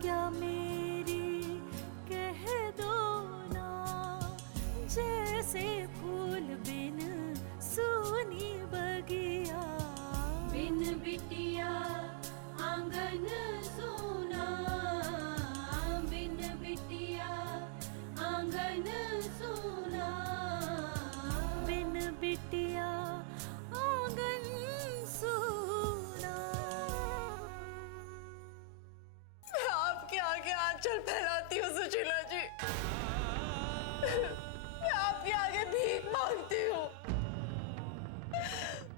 क्या मेरी कह दो ना, जैसे फूल बिन सूनी बगिया, बिन बिटिया आंगन सूना, बिन बिटिया आंगन सूना, बिन बिटिया आंगन सूना। मैं आपके आगे आंचल फैलाती हूँ सुशीला जी, मैं आपके आगे भीख मांगती हूँ।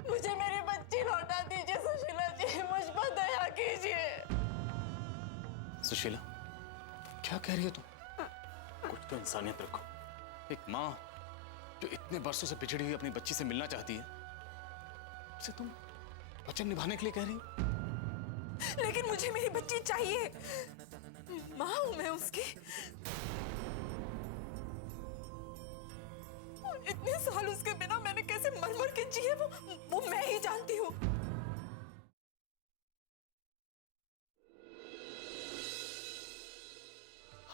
मुझे मेरी बच्ची लौटा दीजिए सुशीला जी, मुझ पर दया कीजिए। सुशीला, क्या कह रही हो तुम? कुछ तो इंसानियत रखो। एक माँ जो इतने बरसों से बिछड़ी हुई अपनी बच्ची से मिलना चाहती है, उसे तुम वचन निभाने के लिए कह रही हो? लेकिन मुझे मेरी बच्ची चाहिए, माँ हूं मैं उसकी। और इतने साल उसके बिना मैंने कैसे मर मर के जिए वो मैं ही जानती हूँ।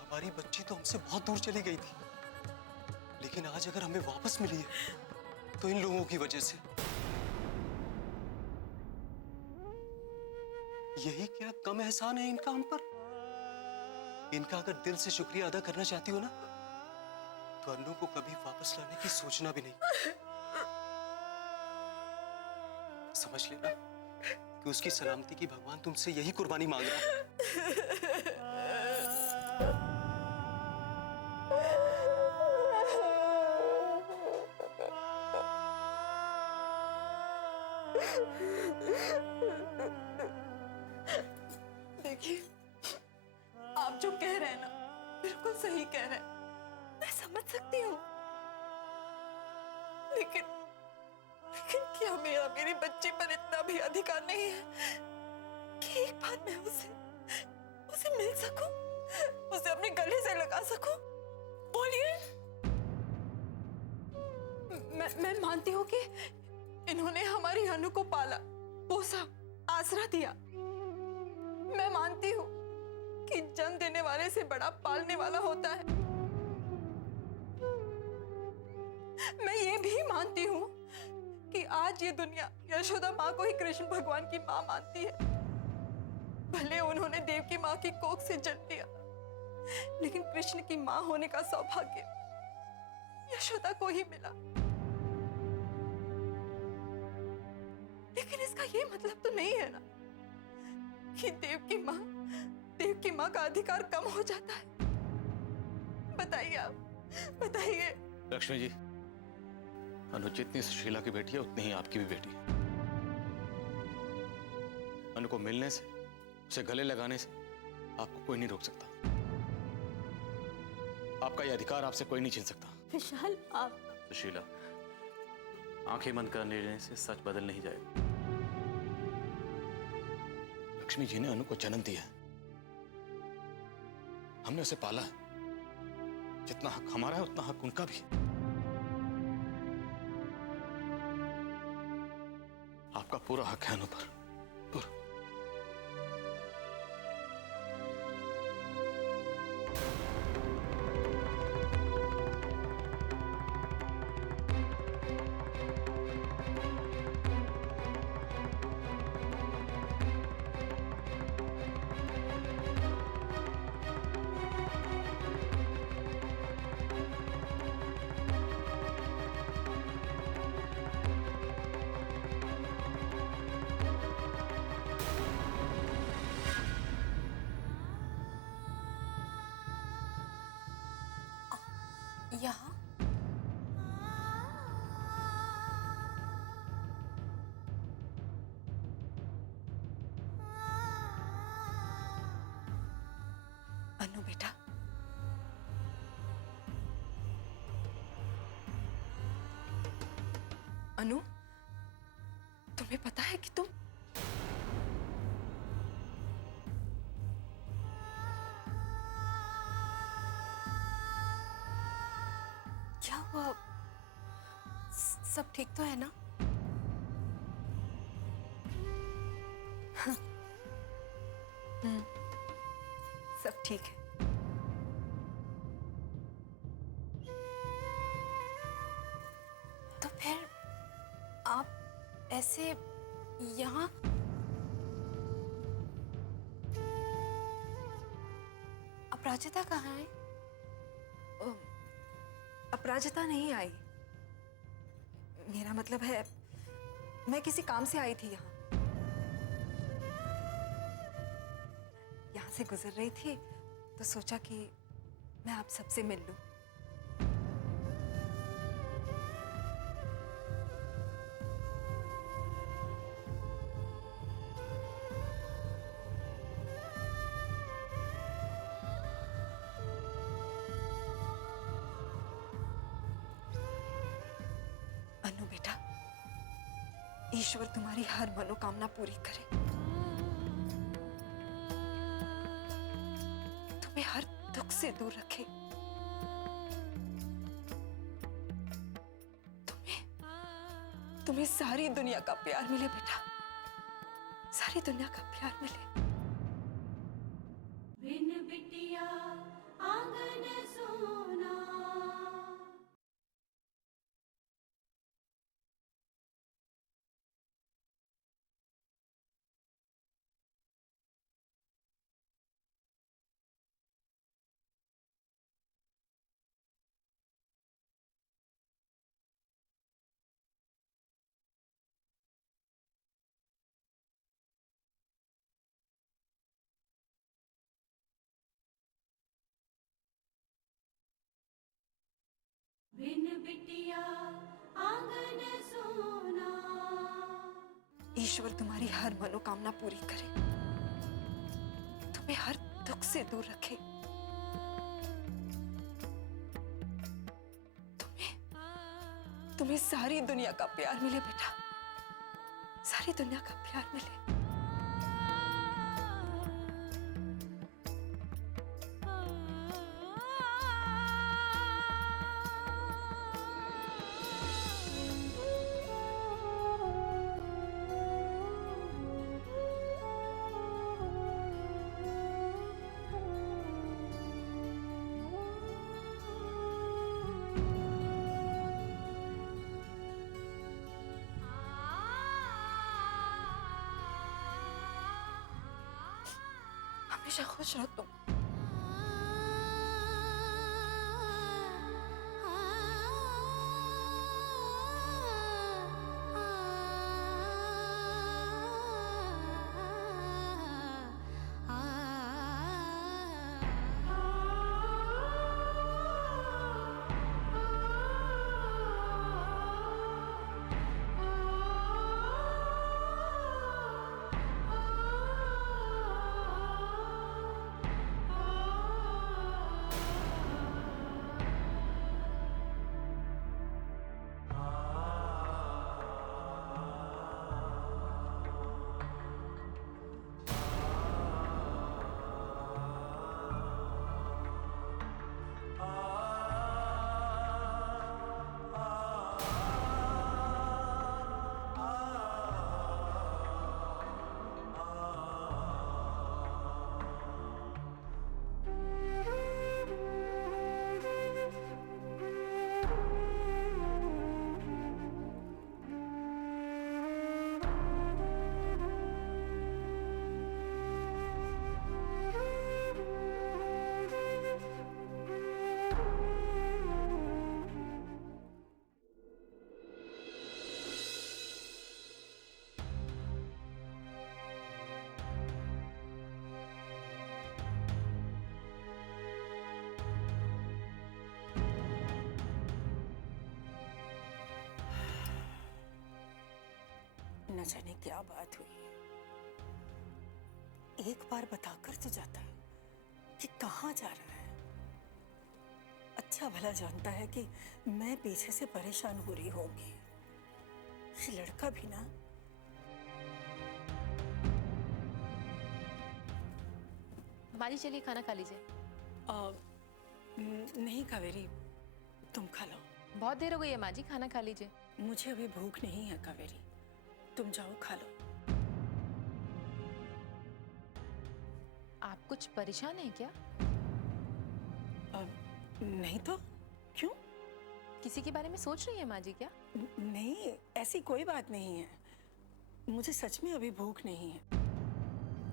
हमारी बच्ची तो हमसे बहुत दूर चली गई थी, लेकिन आज अगर हमें वापस मिली है तो इन लोगों की वजह से। यही क्या कम एहसान है इनका हम पर? इनका अगर दिल से शुक्रिया अदा करना चाहती हो ना, तो अन्नू को कभी वापस लाने की सोचना भी नहीं। समझ लेना कि उसकी सलामती की भगवान तुमसे यही कुर्बानी मांग रहा है। देखिए, आप जो कह रहे हैं ना बिल्कुल सही कह रहे हैं, मैं समझ सकती हूँ। लेकिन क्या मेरी बच्ची पर इतना भी अधिकार नहीं है कि एक बार मैं उसे मिल सकूं, उसे अपने गले से लगा सकूं? बोलिए। मैं मानती हूँ कि इन्होंने हमारी अनु को पाला, पोसा, आसरा दिया। मैं मानती हूँ कि जन्म देने वाले से बड़ा पालने वाला होता है। मैं ये भी मानती हूँ कि आज ये दुनिया यशोदा माँ को ही कृष्ण भगवान की माँ मानती है। भले उन्होंने देव की माँ की कोख से जन्म लिया, लेकिन कृष्ण की माँ होने का सौभाग्य यशोदा को ही मिला। लेकिन इसका ये मतलब तो नहीं है ना कि देव की माँ का अधिकार कम हो जाता है। बताइए आप, बताइए। लक्ष्मी जी, अनु जितनी सुशीला की बेटी है उतनी ही आपकी भी बेटी है। अनु को मिलने से, उसे गले लगाने से आपको कोई नहीं रोक सकता। आपका यह अधिकार आपसे कोई नहीं छीन सकता। विशाल, आप सुशीला, आंखें बंद कर लेने से सच बदल नहीं जाएगा। लक्ष्मी जी ने अनु को जन्म दिया है, हमने उसे पाला है। जितना हक हमारा है उतना हक उनका भी है। आपका पूरा हक है अनु पर, पूरा। यहाँ अनु बेटा, अनु, तुम्हें पता है कि तुम क्या हुआ? सब ठीक तो है ना? हाँ। ठीक है। तो फिर आप ऐसे यहाँ? अपराजिता कहाँ है? अपराजिता नहीं आई। मेरा मतलब है मैं किसी काम से आई थी यहाँ। यहाँ से गुजर रही थी तो सोचा कि मैं आप सबसे मिल लूं। अनु बेटा, ईश्वर तुम्हारी हर मनोकामना पूरी करे, तुम्हें हर दुख से दूर रखे, तुम्हें सारी दुनिया का प्यार मिले बेटा, सारी दुनिया का प्यार मिले। बिन बिटिया आंगन सोना। बिन बिटिया आंगन सोना। ईश्वर तुम्हारी हर मनोकामना पूरी करे, तुम्हें हर दुख से दूर रखे, तुम्हें सारी दुनिया का प्यार मिले बेटा, सारी दुनिया का प्यार मिले। हमेशा खुश रहो तुम। न जाने क्या बात हुई है। एक बार बताकर तो जाता है कि कहाँ जा रहा है। अच्छा भला जानता है कि मैं पीछे से परेशान हो रही होंगी। ये लड़का भी ना। माँ जी चलिए खाना खा लीजिए। नहीं कावेरी, तुम खा लो। बहुत देर हो गई है माँ जी, खाना खा लीजिए। मुझे अभी भूख नहीं है कावेरी, तुम जाओ खा लो। आप कुछ परेशान हैं क्या? नहीं तो क्यों? किसी के बारे में सोच रही है माँ जी क्या? नहीं, ऐसी कोई बात नहीं है। मुझे सच में अभी भूख नहीं है।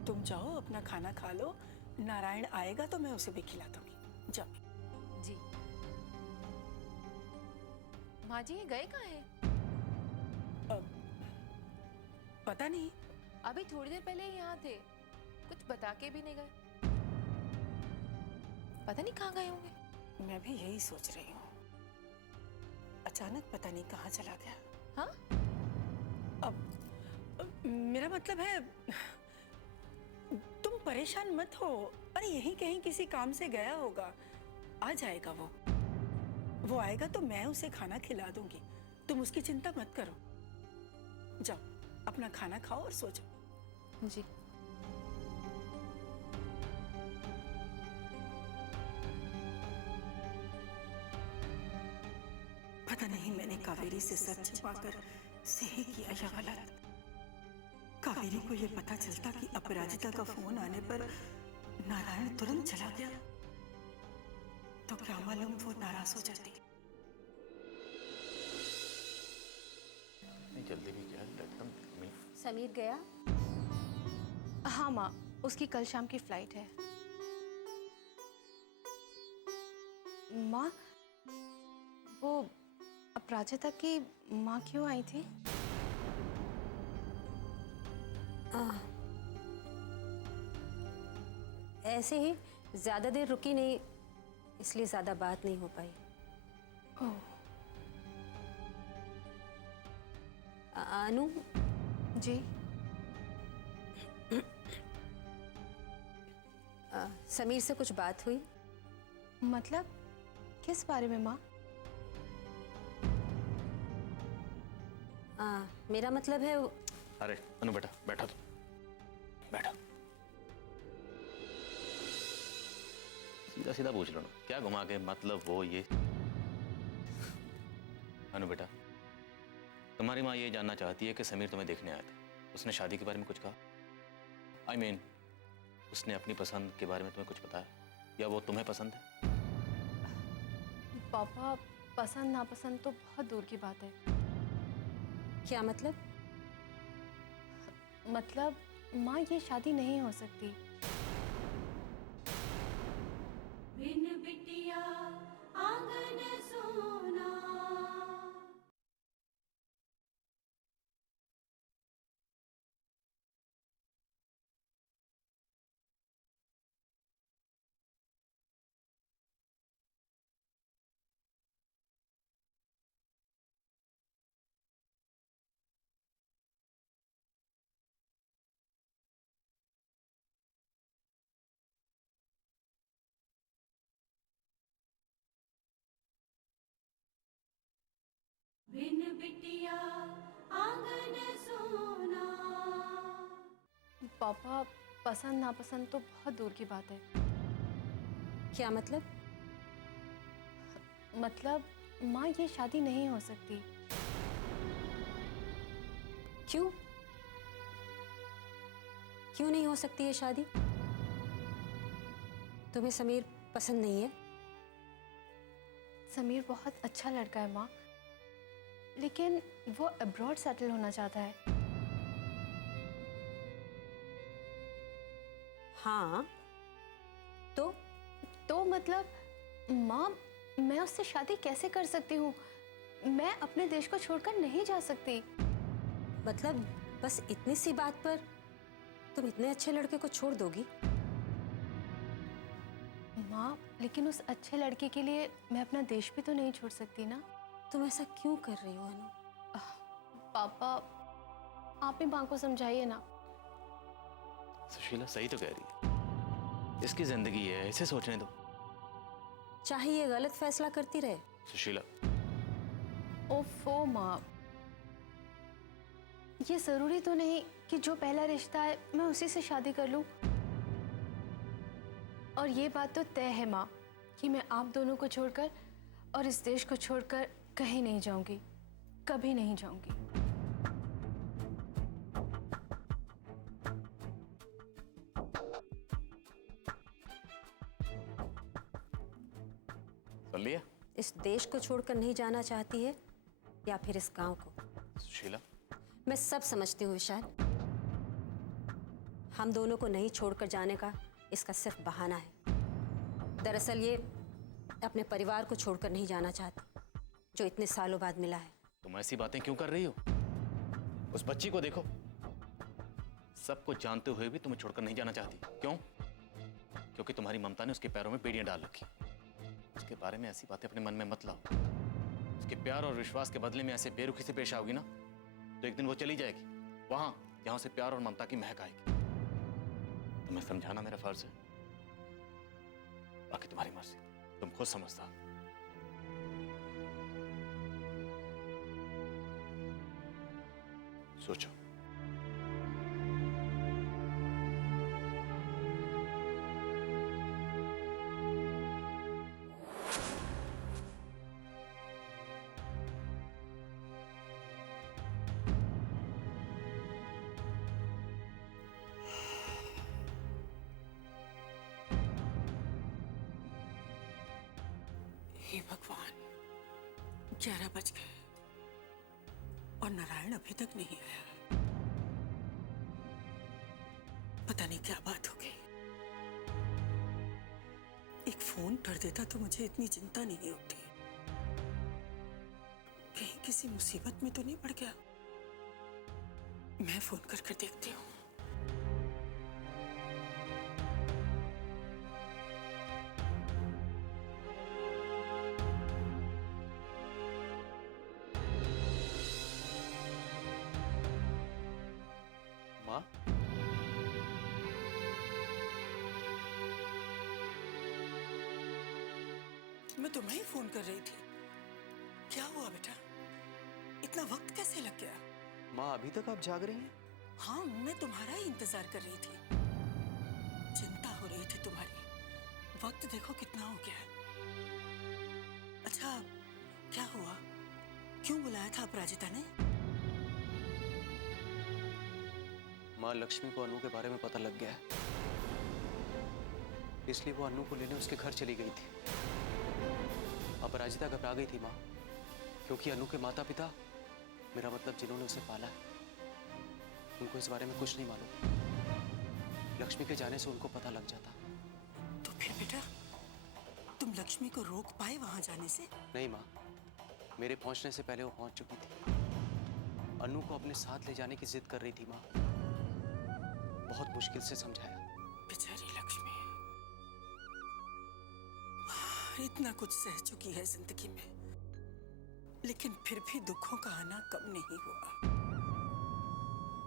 तुम जाओ, अपना खाना खा लो। नारायण आएगा तो मैं उसे भी खिला दूंगी। जाओ। जी। माँ जी ये गए कहाँ हैं? पता नहीं। अभी थोड़ी देर पहले ही यहाँ थे, कुछ बता के भी नहीं गए। पता नहीं कहाँ गए होंगे। मैं भी यही सोच रही हूँ। अचानक पता नहीं कहाँ चला गया। हाँ? अब मेरा मतलब है, तुम परेशान मत हो। अरे यहीं कहीं किसी काम से गया होगा, आ जाएगा वो। वो आएगा तो मैं उसे खाना खिला दूंगी। तुम उसकी चिंता मत करो। जाओ, अपना खाना खाओ और सो जाओ। जी। पता नहीं मैंने कावेरी से सच छिपाकर सही किया या गलत। कावेरी को यह पता चलता कि अपराजिता का फोन आने पर नारायण तुरंत चला गया, तो क्या मालूम वो नाराज हो जाती। जल्दी भी क्या एकदम समीर गया? हाँ माँ, उसकी कल शाम की फ्लाइट है। माँ, वो अपराजिता की माँ क्यों आई थी? ऐसे ही, ज्यादा देर रुकी नहीं, इसलिए ज्यादा बात नहीं हो पाई। ओह। अनु, जी। समीर से कुछ बात हुई? मतलब किस बारे में माँ? मेरा मतलब है अरे अनु बेटा, बैठा तू, बैठा। सीधा सीधा पूछ लो ना, क्या घुमा के मतलब वो ये। अनु बेटा, तुम्हारी माँ ये जानना चाहती है कि समीर तुम्हें देखने आया था, उसने शादी के बारे में कुछ कहा? I mean, उसने अपनी पसंद के बारे में तुम्हें कुछ बताया, या वो तुम्हें पसंद है? पापा, पसंद नापसंद तो बहुत दूर की बात है। क्या मतलब? मतलब माँ, ये शादी नहीं हो सकती। बिन बिटिया आंगन सोना। बिन बिटिया आंगन सोना। पापा, पसंद नापसंद तो बहुत दूर की बात है। क्या मतलब? मतलब माँ, ये शादी नहीं हो सकती। क्यों? क्यों नहीं हो सकती ये शादी? तुम्हें समीर पसंद नहीं है? समीर बहुत अच्छा लड़का है माँ, लेकिन वो अब्रॉड सेटल होना चाहता है। हाँ, तो मतलब माँ, मैं उससे शादी कैसे कर सकती हूँ? मैं अपने देश को छोड़कर नहीं जा सकती। मतलब बस इतनी सी बात पर तुम इतने अच्छे लड़के को छोड़ दोगी? माँ, लेकिन उस अच्छे लड़के के लिए मैं अपना देश भी तो नहीं छोड़ सकती ना। तुम ऐसा क्यों कर रही हो अनु? पापा, आप ही माँ को समझाइए ना। सुशीला सही तो कह रही है, इसकी जिंदगी है, इसे सोचने दो। चाहे ये गलत फैसला करती रहे। सुशीला, ओफो माँ, ये जरूरी तो नहीं कि जो पहला रिश्ता है मैं उसी से शादी कर लूं। और ये बात तो तय है माँ कि मैं आप दोनों को छोड़कर और इस देश को छोड़कर कहीं नहीं जाऊंगी, कभी नहीं जाऊंगी। कर लिया? इस देश को छोड़कर नहीं जाना चाहती है या फिर इस गांव को? शीला, मैं सब समझती हूँ विशाल। हम दोनों को नहीं छोड़कर जाने का इसका सिर्फ बहाना है। दरअसल ये अपने परिवार को छोड़कर नहीं जाना चाहती, जो इतने सालों बाद मिला है। तुम ऐसी बातें क्यों कर रही हो? उस बच्ची को देखो, सबको जानते हुए भी तुम्हें छोड़कर नहीं जाना चाहती। क्यों? क्योंकि तुम्हारी ममता ने उसके पैरों में बेड़ियां डाल रखी। उसके बारे में ऐसी बातें अपने मन में मत लाओ। उसके प्यार और विश्वास के बदले में ऐसे बेरुखी से पेश आओगी ना, तो एक दिन वो चली जाएगी वहां जहां से प्यार और ममता की महक आएगी। तुम्हें समझाना मेरा फर्ज है, बाकी तुम्हारी मर्जी, तुम खुद समझदार। सोचो। हे भगवान, 11 बज गए और नारायण अभी तक नहीं आया। पता नहीं क्या बात हो गई। एक फोन कर देता तो मुझे इतनी चिंता नहीं होती। कहीं किसी मुसीबत में तो नहीं पड़ गया। मैं फोन कर देखती हूँ। माँ, मैं तुम्हें ही फोन कर रही थी। क्या हुआ बेटा? इतना वक्त कैसे लग गया? माँ अभी तक आप जाग रही हैं? हाँ, मैं तुम्हारा ही इंतजार कर रही थी। चिंता हो रही थी तुम्हारी। वक्त देखो कितना हो गया है। अच्छा, क्या हुआ? क्यों बुलाया था अपराजिता ने? माँ, लक्ष्मी को अनु के बारे में पता लग गया है, इसलिए वो अनु को लेने उसके घर चली गई थी। अपराजिता घबरा गई थी माँ, क्योंकि अनु के माता पिता, मेरा मतलब जिन्होंने उसे पाला है, उनको इस बारे में कुछ नहीं मालूम। लक्ष्मी के जाने से उनको पता लग जाता। तो फिर बेटा, तुम लक्ष्मी को रोक पाए वहां जाने से? नहीं माँ, मेरे पहुंचने से पहले वो पहुंच चुकी थी। अनु को अपने साथ ले जाने की जिद कर रही थी माँ। बहुत मुश्किल से समझाया। बेचारी लक्ष्मी इतना कुछ सह चुकी है जिंदगी में, लेकिन फिर भी दुखों का आना कम नहीं हुआ।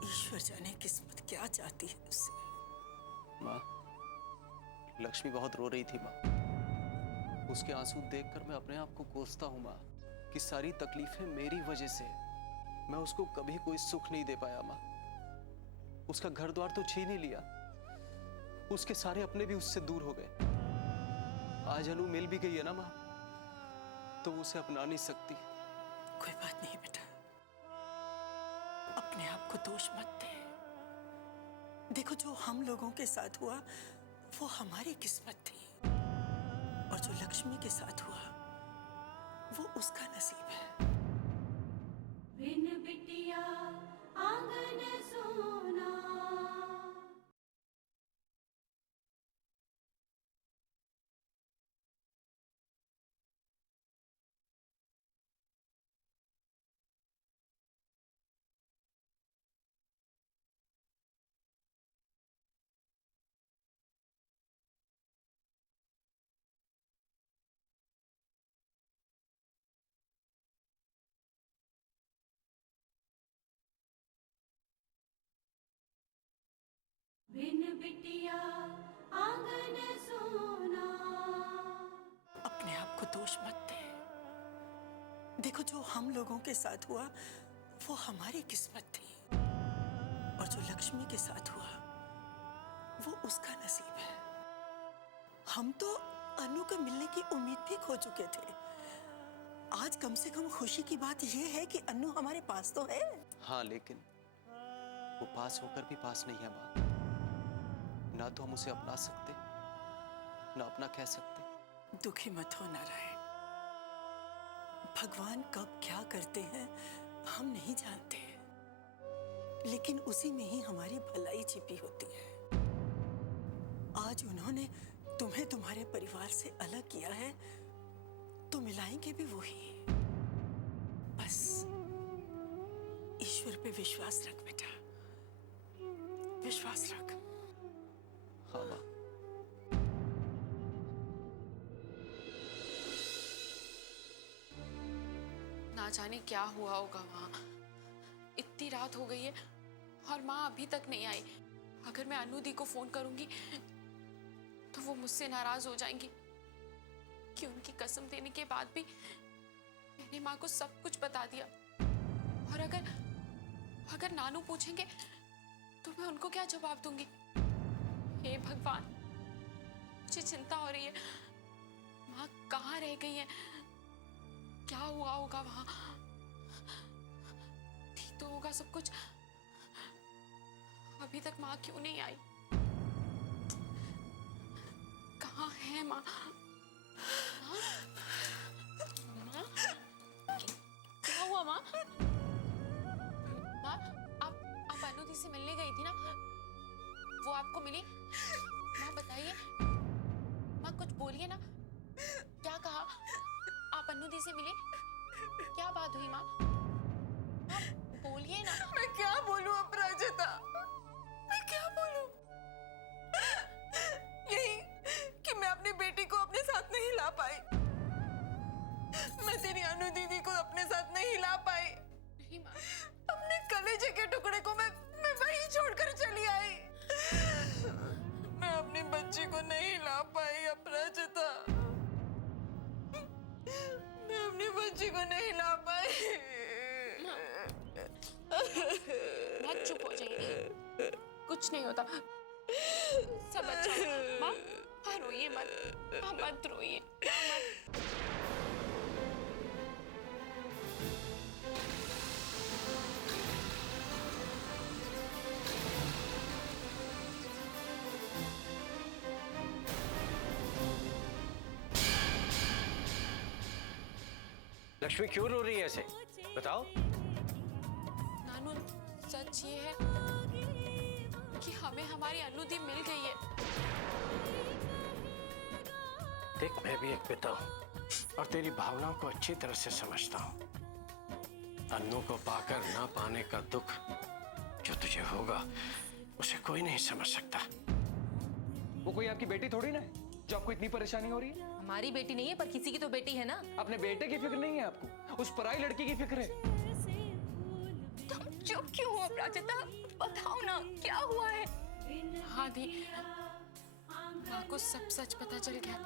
ईश्वर जाने किस्मत क्या चाहती है उससे। माँ, लक्ष्मी बहुत रो रही थी माँ। उसके आंसू देखकर मैं अपने आप को कोसता हूँ माँ, कि सारी तकलीफें मेरी वजह से। मैं उसको कभी कोई सुख नहीं दे पाया माँ। उसका घर द्वार तो छीन ही लिया, उसके सारे अपने भी उससे दूर हो गए। आज अनु मिल भी गई है ना माँ, तो उसे अपना नहीं सकती। कोई बात नहीं बेटा, अपने आप को दोष मत दे। देखो, जो हम लोगों के साथ हुआ वो हमारी किस्मत थी, और जो लक्ष्मी के साथ हुआ वो उसका नसीब है। बिन बिटिया आंगन सोना। बिन बिटिया आंगन सोना। अपने आप को दोष मत दे। देखो, जो हम लोगों के साथ हुआ वो हमारी किस्मत थी, और जो लक्ष्मी के साथ हुआ वो उसका नसीब है। हम तो अनु को मिलने की उम्मीद भी खो चुके थे। आज कम से कम खुशी की बात यह है कि अनु हमारे पास तो है। हाँ, लेकिन वो पास होकर भी पास नहीं है माँ। ना तो हम उसे अपना सकते, ना अपना कह सकते। दुखी मत हो नारायण। भगवान कब क्या करते हैं हम नहीं जानते, लेकिन उसी में ही हमारी भलाई छिपी होती है। आज उन्होंने तुम्हें तुम्हारे परिवार से अलग किया है तो मिलाएंगे भी वही। बस ईश्वर पे विश्वास रख बेटा, विश्वास रख। हाँ माँ। ना जाने क्या हुआ होगा वहाँ। इतनी रात हो गई है और माँ अभी तक नहीं आई। अगर मैं अनु दी को फोन करूंगी तो वो मुझसे नाराज हो जाएंगी कि उनकी कसम देने के बाद भी मैंने माँ को सब कुछ बता दिया। और अगर नानू पूछेंगे तो मैं उनको क्या जवाब दूंगी? हे भगवान, मुझे चिंता हो रही है। माँ कहाँ रह गई है? क्या हुआ होगा वहां? ठीक तो होगा सब कुछ? अभी तक माँ क्यों नहीं आई? कहाँ है माँ? माँ? माँ? क्या हुआ माँ? माँ, आप अनुदी से मिलने गई थी ना? वो आपको मिली? माँ बताइए, माँ कुछ बोलिए ना। क्या कहा? आप अनुदी से मिले? क्या बात हुई माँ? माँ बोलिए ना। मैं क्या बोलूं अपराजिता, मैं क्या बोलूं? यही कि मैं अपनी बेटी को अपने साथ नहीं ला पाई। मैं तेरी अनु दीदी को अपने साथ नहीं ला पाई। नहीं माँ। अपने कलेजे के टुकड़े को मैं वहीं छोड़कर चली आई। मैं अपनी बच्ची को नहीं ला पाई अपराजिता, मैं अपनी बच्ची को नहीं ला पाई। माँ चुप हो जाइए, कुछ नहीं होता, सब अच्छा होगा। माँ रोइए मत, माँ मत रोइए, मत। लक्ष्मी क्यों रो रही है ऐसे? बताओ। नानू, सच ये है कि हमें हमारी अनुदी मिल गई है। देख, मैं भी एक पिता हूँ और तेरी भावनाओं को अच्छी तरह से समझता हूँ। अन्नू को पाकर ना पाने का दुख जो तुझे होगा उसे कोई नहीं समझ सकता। वो कोई आपकी बेटी थोड़ी ना है जो आपको इतनी परेशानी हो रही है। हमारी बेटी नहीं है पर किसी की तो बेटी है ना। अपने बेटे की फिक्र नहीं है आपको, उस पराई लड़की की फिक्र है। तुम चुप क्यों हो अपराजिता? बताओ ना क्या हुआ है? हाँ दी, माँ को सब सच पता चल गया।